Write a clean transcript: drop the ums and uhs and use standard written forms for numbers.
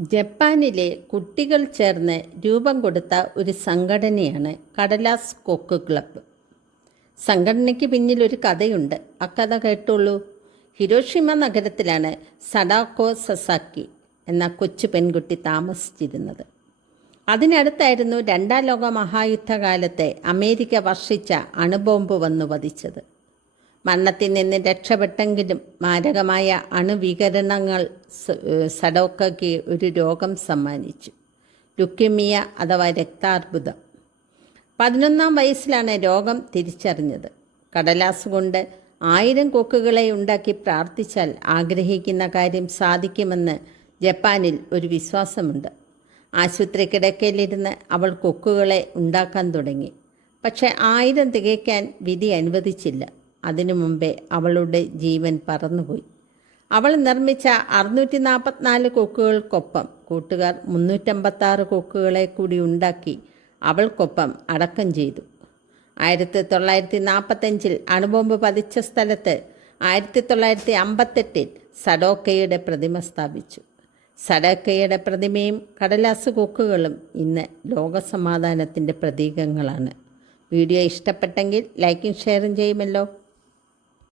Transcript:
ജപ്പാനിലെ കുട്ടികൾ ചേർന്ന് രൂപം കൊടുത്ത ഒരു സംഘടനയാണ് കടലാസ് കൊക്ക് ക്ലബ്ബ്. സംഘടനയ്ക്ക് പിന്നിൽ ഒരു കഥയുണ്ട്. ആ കഥ കേട്ടുള്ളൂ. ഹിരോഷിമ നഗരത്തിലാണ് സഡാക്കോ സസാക്കി എന്ന കൊച്ചു പെൺകുട്ടി താമസിച്ചിരുന്നത്. അതിനടുത്തായിരുന്നു രണ്ടാം ലോക മഹായുദ്ധകാലത്തെ അമേരിക്ക വർഷിച്ച അണുബോംബ് വന്നു വധിച്ചത്. മരണത്തിൽ നിന്ന് രക്ഷപ്പെട്ടെങ്കിലും മാരകമായ അണുവികിരണങ്ങൾ സഡോക്കയ്ക്ക് ഒരു രോഗം സമ്മാനിച്ചു, ലുക്കീമിയ അഥവാ രക്താർബുദം. 11-ാം വയസ്സിലാണ് രോഗം തിരിച്ചറിഞ്ഞത്. കടലാസ് കൊണ്ട് 1000 കൊക്കുകളെ ഉണ്ടാക്കി പ്രാർത്ഥിച്ചാൽ ആഗ്രഹിക്കുന്ന കാര്യം സാധിക്കുമെന്ന് ജപ്പാനിൽ ഒരു വിശ്വാസമുണ്ട്. ആശുപത്രി കിടക്കയിലിരുന്ന് അവൾ കൊക്കുകളെ ഉണ്ടാക്കാൻ തുടങ്ങി. പക്ഷേ 1000 തികയ്ക്കാൻ വിധി അനുവദിച്ചില്ല. അതിനു മുമ്പേ അവളുടെ ജീവൻ പറന്നുപോയി. അവൾ നിർമ്മിച്ച 644 കൊക്കുകൾക്കൊപ്പം കൂട്ടുകാർ 356 കൊക്കുകളെ കൂടി ഉണ്ടാക്കി അവൾക്കൊപ്പം അടക്കം ചെയ്തു. 1945 അണുബോംബ് പതിച്ച സ്ഥലത്ത് 1958 സഡോക്കയുടെ പ്രതിമ സ്ഥാപിച്ചു. സഡോക്കയുടെ പ്രതിമയും കടലാസ് കൊക്കുകളും ഇന്ന് ലോകസമാധാനത്തിൻ്റെ പ്രതീകങ്ങളാണ്. വീഡിയോ ഇഷ്ടപ്പെട്ടെങ്കിൽ ലൈക്കും ഷെയറും ചെയ്യുമല്ലോ.